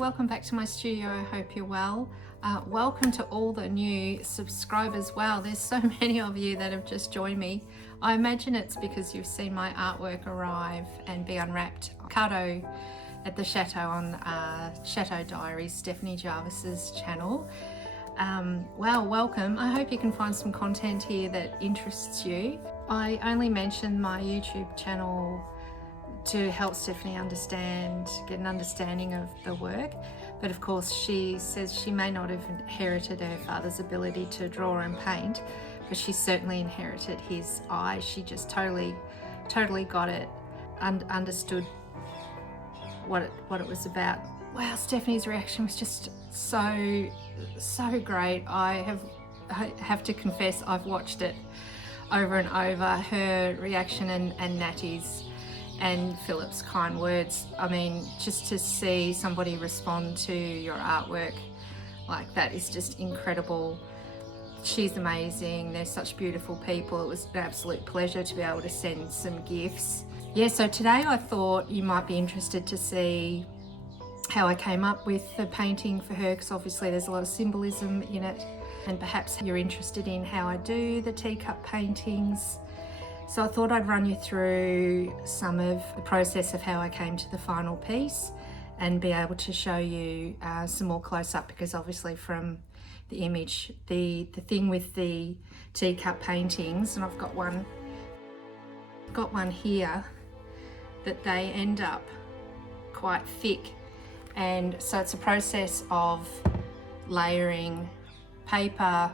welcome back to my studio. I hope you're well. Welcome to all the new subscribers. Wow, there's so many of you that have just joined me. I imagine it's because you've seen my artwork arrive and be unwrapped. Cadeau at the Chateau on Chateau Diaries, Stephanie Jarvis's channel. Well, welcome. I hope you can find some content here that interests you. I only mentioned my YouTube channel to help Stephanie get an understanding of the work, but of course she says she may not have inherited her father's ability to draw and paint, but she certainly inherited his eye. She just totally got it and understood what it was about. Wow, Stephanie's reaction was just so great. I have to confess, I've watched it over and over, her reaction and Natty's and Philip's kind words. I mean, just to see somebody respond to your artwork like that is just incredible. She's amazing. They're such beautiful people. It was an absolute pleasure to be able to send some gifts. Yeah, so today I thought you might be interested to see how I came up with the painting for her, because obviously there's a lot of symbolism in it, and perhaps you're interested in how I do the teacup paintings. So I thought I'd run you through some of the process of how I came to the final piece and be able to show you some more close up, because obviously from the image, the thing with the teacup paintings, and I've got one here, that they end up quite thick. And so it's a process of layering paper,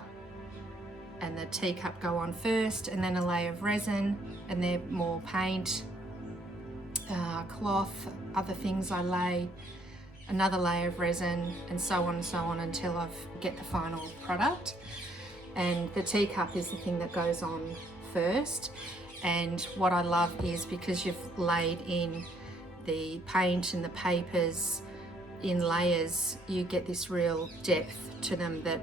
and the teacup go on first, and then a layer of resin, and then more paint, cloth, other things I lay, another layer of resin, and so on until I get the final product. And the teacup is the thing that goes on first. And what I love is, because you've laid in the paint and the papers in layers, you get this real depth to them that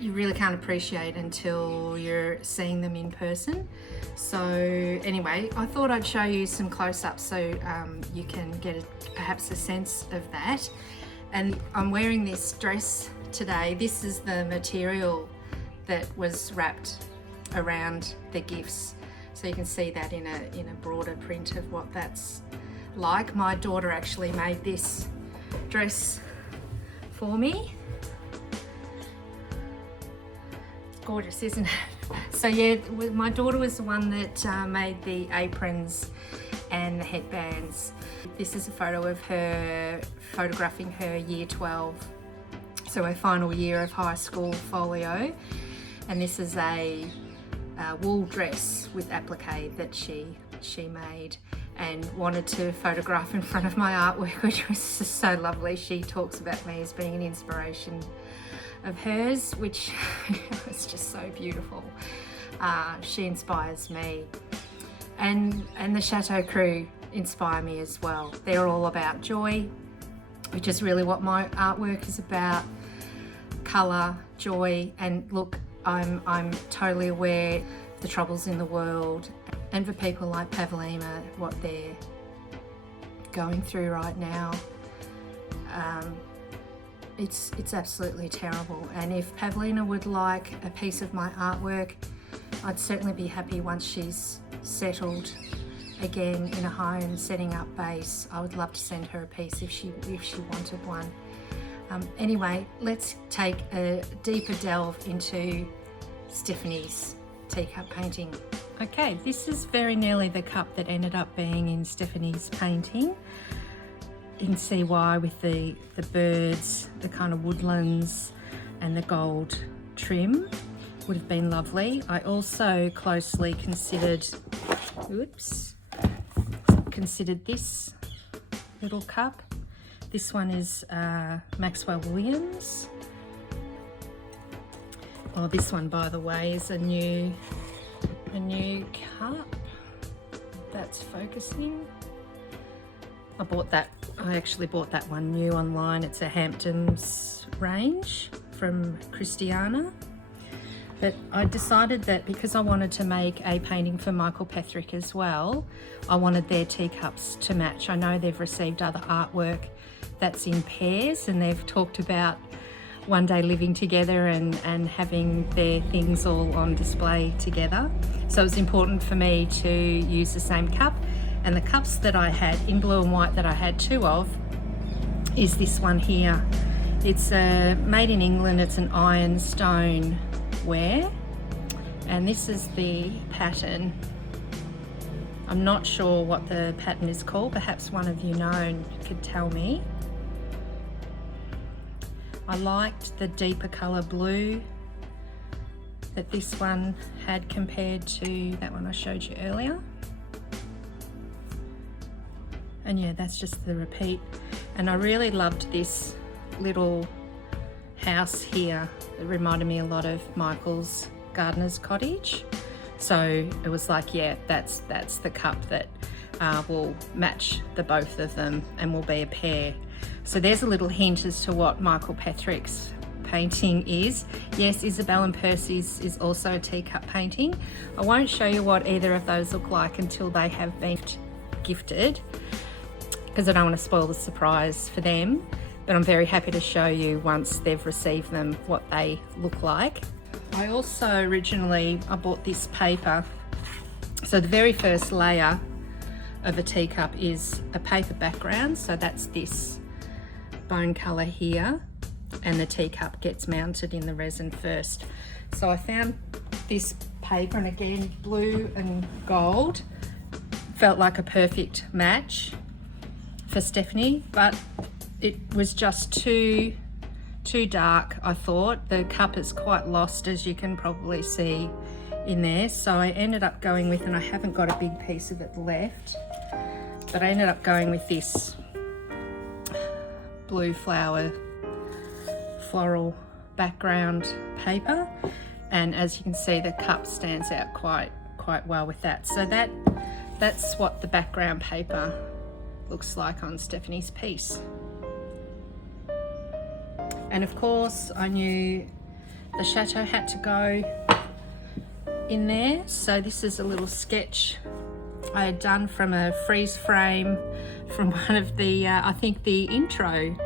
you really can't appreciate until you're seeing them in person. So anyway, I thought I'd show you some close-ups so you can get perhaps a sense of that. And I'm wearing this dress today. This is the material that was wrapped around the gifts. So you can see that in a broader print of what that's like. My daughter actually made this dress for me. Gorgeous, isn't it? So yeah, my daughter was the one that made the aprons and the headbands. This is a photo of her photographing her year 12, so her final year of high school folio. And this is a wool dress with applique that she made and wanted to photograph in front of my artwork, which was just so lovely. She talks about me as being an inspiration of hers, which was just so beautiful. She inspires me, and the Chateau crew inspire me as well. They're all about joy, which is really what my artwork is about. Colour, joy, and look, I'm totally aware of the troubles in the world, and for people like Pavlina, what they're going through right now. It's absolutely terrible. And if Pavlina would like a piece of my artwork, I'd certainly be happy once she's settled again in a home, setting up base. I would love to send her a piece if she wanted one. Anyway, let's take a deeper delve into Stephanie's teacup painting. Okay, this is very nearly the cup that ended up being in Stephanie's painting. You can see why, with the birds, the kind of woodlands, and the gold trim. Would have been lovely. I also closely considered this little cup. This one is Maxwell Williams. Oh, this one, by the way, is a new cup that's focusing. I actually bought that one new online. It's a Hamptons range from Christiana. But I decided that because I wanted to make a painting for Michael Petherick as well, I wanted their teacups to match. I know they've received other artwork that's in pairs, and they've talked about one day living together and having their things all on display together. So it was important for me to use the same cup. And the cups that I had in blue and white that I had two of is this one here. It's made in England. It's an ironstone ware, and this is the pattern. I'm not sure what the pattern is called. Perhaps one of you know and could tell me. I liked the deeper colour blue that this one had compared to that one I showed you earlier. And yeah, that's just the repeat. And I really loved this little house here. It reminded me a lot of Michael's gardener's cottage. So it was like, yeah, that's the cup that will match the both of them and will be a pair. So there's a little hint as to what Michael Petherick's painting is. Yes, Isabel and Percy's is also a teacup painting. I won't show you what either of those look like until they have been gifted, because I don't want to spoil the surprise for them. But I'm very happy to show you once they've received them what they look like. I also originally, I bought this paper. So the very first layer of a teacup is a paper background. So that's this bone colour here, and the teacup gets mounted in the resin first. So I found this paper, and again, blue and gold felt like a perfect match for Stephanie, but it was just too dark, I thought. The cup is quite lost, as you can probably see in there. So I ended up going with, and I haven't got a big piece of it left, but I ended up going with this blue flower floral background paper. And as you can see, the cup stands out quite well with that. So that's what the background paper looks like on Stephanie's piece. And of course, I knew the Chateau had to go in there. So this is a little sketch I had done from a freeze frame from one of the, I think the intro.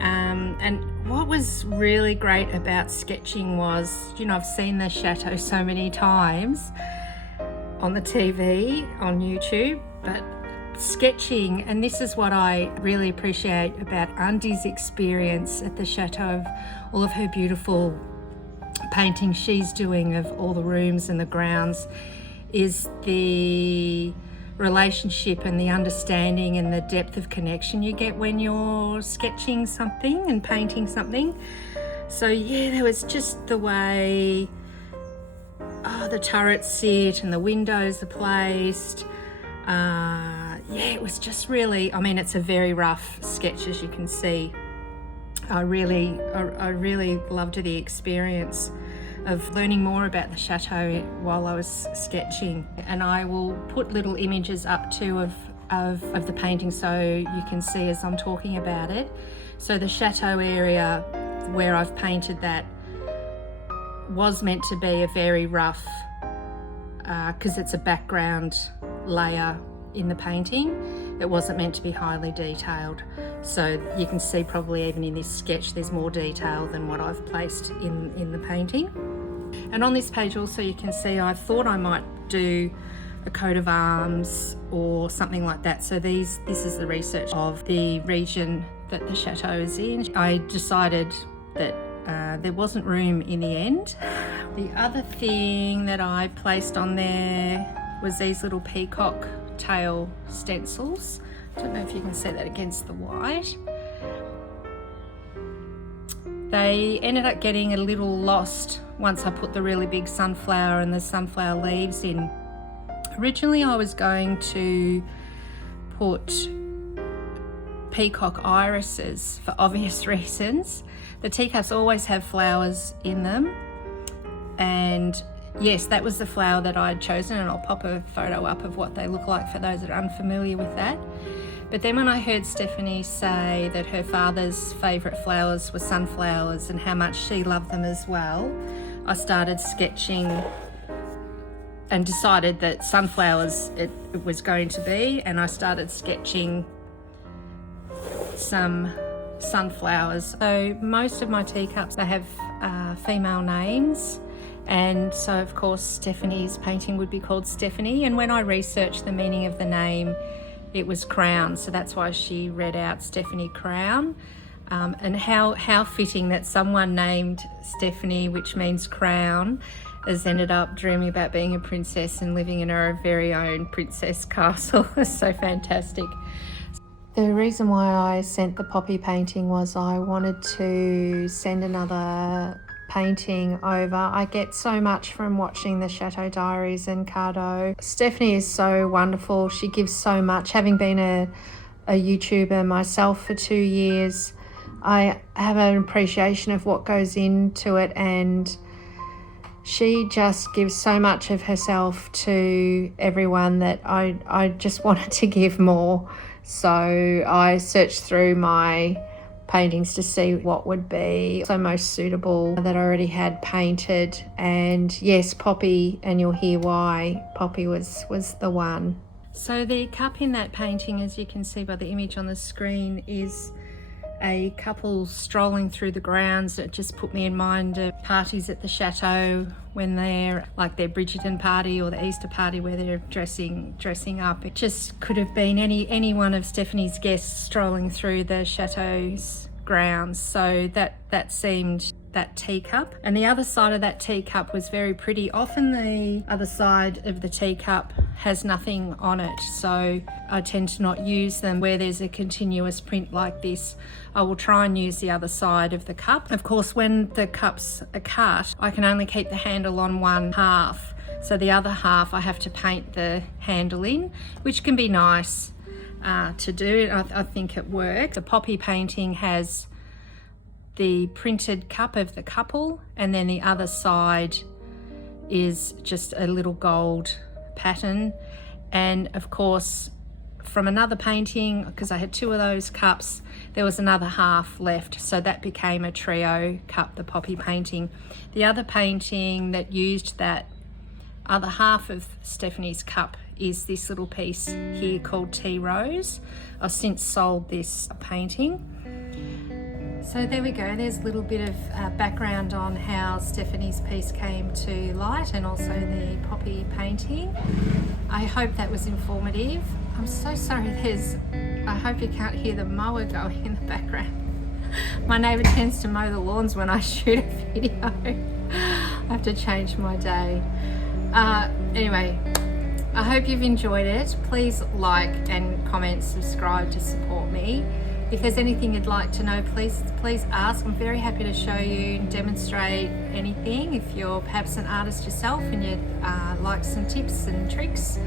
And what was really great about sketching was, you know, I've seen the Chateau so many times on the TV, on YouTube, but sketching, and this is what I really appreciate about Undi's experience at the Chateau, of all of her beautiful painting she's doing of all the rooms and the grounds, is the relationship and the understanding and the depth of connection you get when you're sketching something and painting something. So yeah, there was just the way the turrets sit and the windows are placed. Yeah, it was just really, I mean, it's a very rough sketch, as you can see. I really loved the experience of learning more about the Chateau while I was sketching. And I will put little images up too of the painting so you can see as I'm talking about it. So the Chateau area where I've painted that was meant to be a very rough, because it's a background layer in the painting. It wasn't meant to be highly detailed. So you can see probably even in this sketch there's more detail than what I've placed in the painting. And on this page also you can see I thought I might do a coat of arms or something like that. So this is the research of the region that the Chateau is in. I decided that there wasn't room in the end. The other thing that I placed on there was these little peacock tail stencils. I don't know if you can see that against the white. They ended up getting a little lost once I put the really big sunflower and the sunflower leaves in. Originally I was going to put peacock irises for obvious reasons. The teacups always have flowers in them, and yes, that was the flower that I'd chosen, and I'll pop a photo up of what they look like for those that are unfamiliar with that. But then when I heard Stephanie say that her father's favourite flowers were sunflowers and how much she loved them as well, I started sketching and decided that sunflowers it was going to be, and I started sketching some sunflowers. So most of my teacups, they have female names, and so of course Stephanie's painting would be called Stephanie, and when I researched the meaning of the name, it was crown, so that's why she read out Stephanie Crown. And how fitting that someone named Stephanie, which means crown, has ended up dreaming about being a princess and living in her very own princess castle. It's so fantastic. The reason why I sent the poppy painting was I wanted to send another painting over. I get so much from watching the Chateau Diaries and Cadeau. Stephanie is so wonderful. She gives so much. Having been a YouTuber myself for 2 years, I have an appreciation of what goes into it, and she just gives so much of herself to everyone that I just wanted to give more. So I searched through my paintings to see what would be so most suitable that I already had painted, and yes, Poppy, and you'll hear why, Poppy was the one. So the cup in that painting, as you can see by the image on the screen, is a couple strolling through the grounds. That just put me in mind of parties at the Chateau when they're like their Bridgerton party or the Easter party where they're dressing up. It just could have been any one of Stephanie's guests strolling through the Chateau's grounds. So that seemed that teacup, and the other side of that teacup was very pretty. Often the other side of the teacup has nothing on it, so I tend to not use them. Where there's a continuous print like this, I will try and use the other side of the cup. Of course, when the cups are cut, I can only keep the handle on one half, so the other half I have to paint the handle in, which can be nice to do. I think it works. The poppy painting has the printed cup of the couple, and then the other side is just a little gold pattern. And of course, from another painting, because I had 2 of those cups, there was another half left, so that became a trio cup, the poppy painting. The other painting that used that other half of Stephanie's cup is this little piece here called Tea Rose. I've since sold this painting. So there we go, there's a little bit of background on how Stephanie's piece came to light, and also the poppy painting. I hope that was informative. I'm so sorry, I hope you can't hear the mower going in the background. My neighbour tends to mow the lawns when I shoot a video. I have to change my day. Anyway, I hope you've enjoyed it. Please like and comment, subscribe to support me. If there's anything you'd like to know, please ask. I'm very happy to show you and demonstrate anything. If you're perhaps an artist yourself and you'd like some tips and tricks,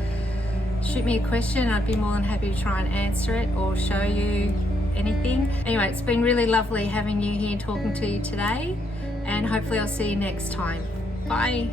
shoot me a question. I'd be more than happy to try and answer it or show you anything. Anyway, it's been really lovely having you here talking to you today, and hopefully I'll see you next time. Bye.